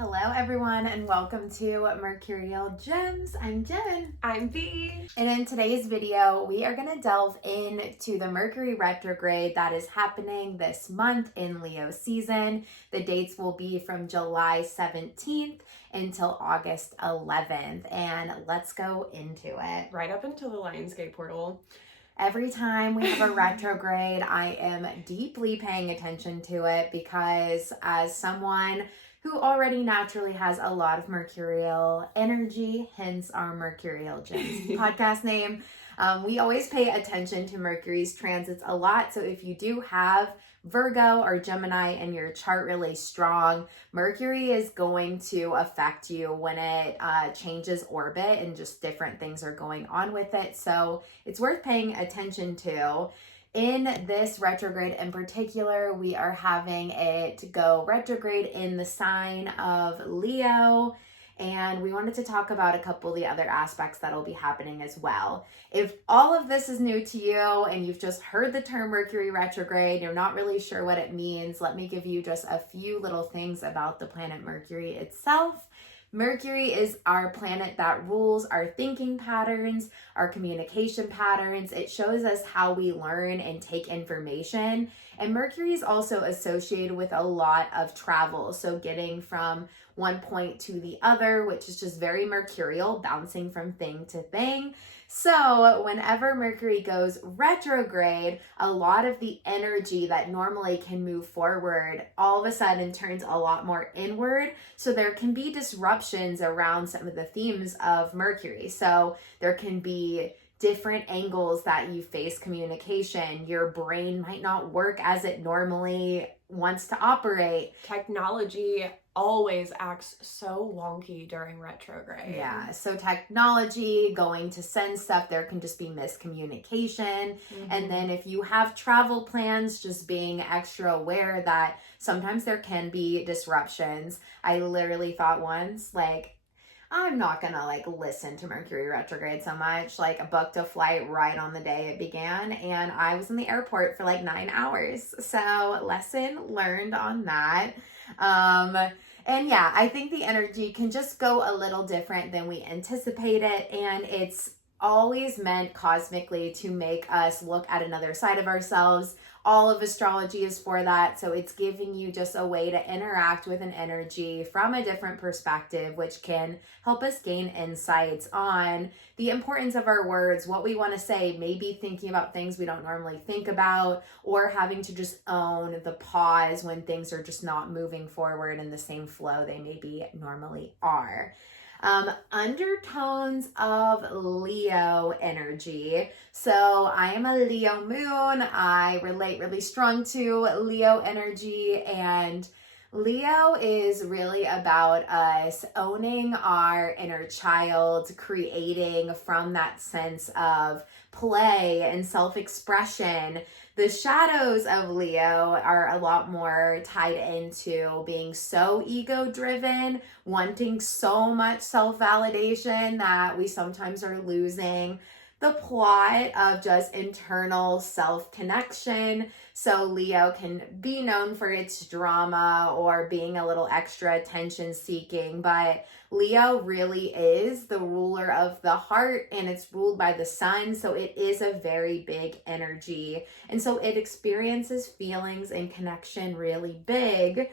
Hello everyone and welcome to Mercurial Gems. I'm Jen. I'm Bee. And in today's video, we are going to delve into the Mercury retrograde that is happening this month in Leo season. The dates will be from July 17th until August 11th. And let's go into it. Right up until the Lionsgate portal. Every time we have a retrograde, I am deeply paying attention to it because as someone who already naturally has a lot of mercurial energy, hence our Mercurial Gems podcast name. We always pay attention to Mercury's transits a lot. So if you do have Virgo or Gemini in your chart really strong, Mercury is going to affect you when it changes orbit and just different things are going on with it. So it's worth paying attention to. In this retrograde in particular, we are having it go retrograde in the sign of Leo, and we wanted to talk about a couple of the other aspects that'll be happening as well. If all of this is new to you and you've just heard the term Mercury retrograde, you're not really sure what it means, let me give you just a few little things about the planet Mercury itself. Mercury is our planet that rules our thinking patterns, our communication patterns. It shows us how we learn and take information. And Mercury is also associated with a lot of travel. So getting from one point to the other, which is just very mercurial, bouncing from thing to thing. So whenever Mercury goes retrograde, a lot of the energy that normally can move forward all of a sudden turns a lot more inward. So there can be disruptions around some of the themes of Mercury. So there can be different angles that you face communication. Your brain might not work as it normally wants to operate. Technology always acts so wonky during retrograde. Yeah, so technology, going to send stuff, there can just be miscommunication. And then if you have travel plans, just being extra aware that sometimes there can be disruptions. I literally thought once, I'm not gonna listen to Mercury retrograde so much. I booked a flight right on the day it began and I was in the airport for 9 hours. So lesson learned on that. And yeah, I think the energy can just go a little different than we anticipated, and it's always meant cosmically to make us look at another side of ourselves. All of astrology is for that. So it's giving you just a way to interact with an energy from a different perspective, which can help us gain insights on the importance of our words, what we want to say, maybe thinking about things we don't normally think about, or having to just own the pause when things are just not moving forward in the same flow they maybe normally are. Undertones of Leo energy. So I am a Leo moon. I relate really strong to Leo energy, and Leo is really about us owning our inner child, creating from that sense of play and self-expression. The shadows of Leo are a lot more tied into being so ego-driven, wanting so much self-validation that we sometimes are losing the plot of just internal self-connection. So Leo can be known for its drama or being a little extra attention-seeking, but Leo really is the ruler of the heart, and it's ruled by the sun, so it is a very big energy. And so it experiences feelings and connection really big.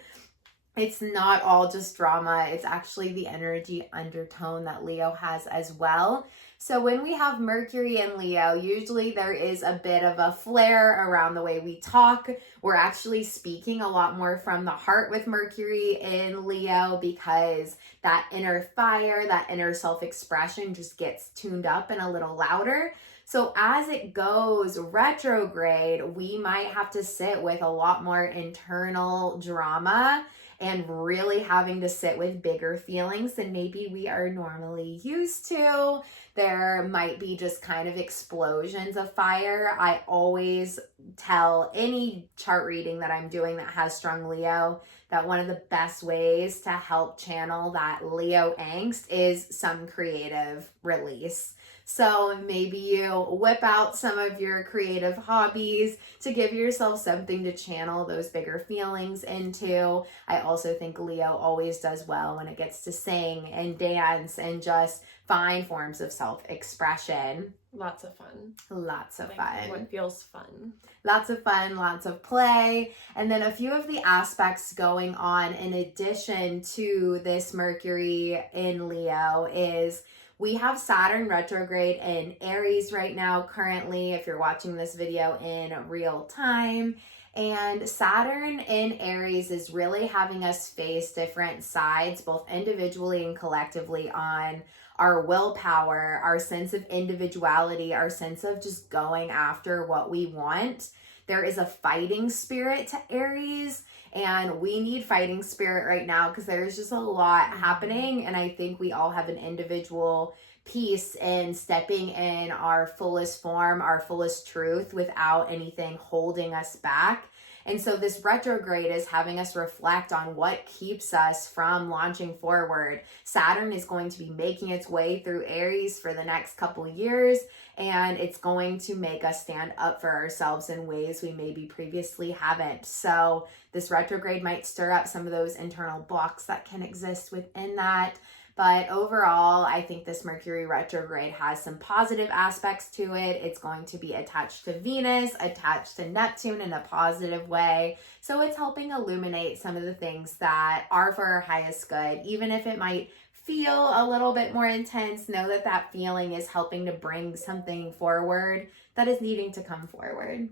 It's not all just drama. It's actually the energy undertone that Leo has as well. So when we have Mercury in Leo, usually there is a bit of a flare around the way we talk. We're actually speaking a lot more from the heart with Mercury in Leo because that inner fire, that inner self-expression just gets tuned up and a little louder. So as it goes retrograde, we might have to sit with a lot more internal drama and really having to sit with bigger feelings than maybe we are normally used to. There might be just kind of explosions of fire. I always tell any chart reading that I'm doing that has strong Leo that one of the best ways to help channel that Leo angst is some creative release. So maybe you whip out some of your creative hobbies to give yourself something to channel those bigger feelings into. I also think Leo always does well when it gets to sing and dance and just find forms of self-expression. Lots of fun. Lots of Like fun. what feels fun. Lots of fun, lots of play. And then a few of the aspects going on in addition to this Mercury in Leo is we have Saturn retrograde in Aries right now currently, if you're watching this video in real time. And Saturn in Aries is really having us face different sides, both individually and collectively, on our willpower, our sense of individuality, our sense of just going after what we want. There is a fighting spirit to Aries, and we need fighting spirit right now because there's just a lot happening. And I think we all have an individual piece in stepping in our fullest form, our fullest truth without anything holding us back. And so this retrograde is having us reflect on what keeps us from launching forward. Saturn is going to be making its way through Aries for the next couple years, and it's going to make us stand up for ourselves in ways we maybe previously haven't. So this retrograde might stir up some of those internal blocks that can exist within that. But overall, I think this Mercury retrograde has some positive aspects to it. It's going to be attached to Venus, attached to Neptune in a positive way. So it's helping illuminate some of the things that are for our highest good. Even if it might feel a little bit more intense, know that that feeling is helping to bring something forward that is needing to come forward.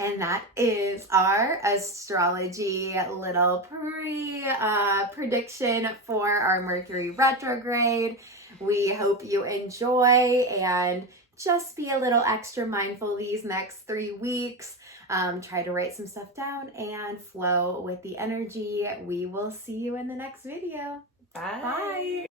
And that is our astrology little prediction for our Mercury retrograde. We hope you enjoy and just be a little extra mindful these next 3 weeks. Try to write some stuff down and flow with the energy. We will see you in the next video. Bye. Bye.